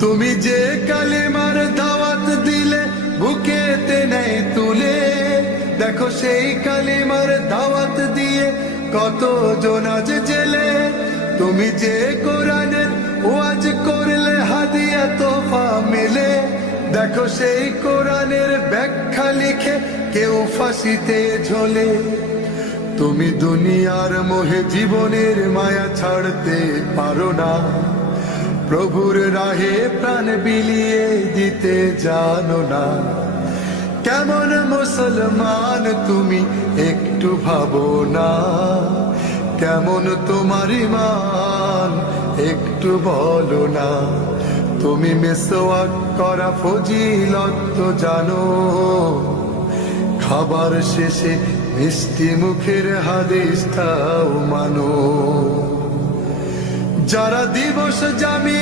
তুমি যে কালেমার দাওয়াত দিলে বুকেতে নেই তুলে, দেখো সেই কালেমার দাওয়াত দিয়ে কত জন আজ জেলে। তুমি যে কোরআনের ওয়াজ করলে হাদিয়া তোফা মিলে, দেখো সেই কোরআনের ব্যাখ্যা লিখে কেউ ফাঁসিতে ঝোলে। তুমি দুনিয়ার মোহে জীবনের মায়া ছাড়তে পারো না, প্রভুর রাহে প্রাণ বিলিয়ে দিতে জানো না। কেমন মুসলমান তুমি একটু ভাবো না, কেমন তোমার ঈমান একটু বলো না। তুমি মিসওয়াক করা ফজিলত তো জানো, খাবার শেষে মিষ্টি মুখের হাদিসটাও মানো। যারা দিবস জামি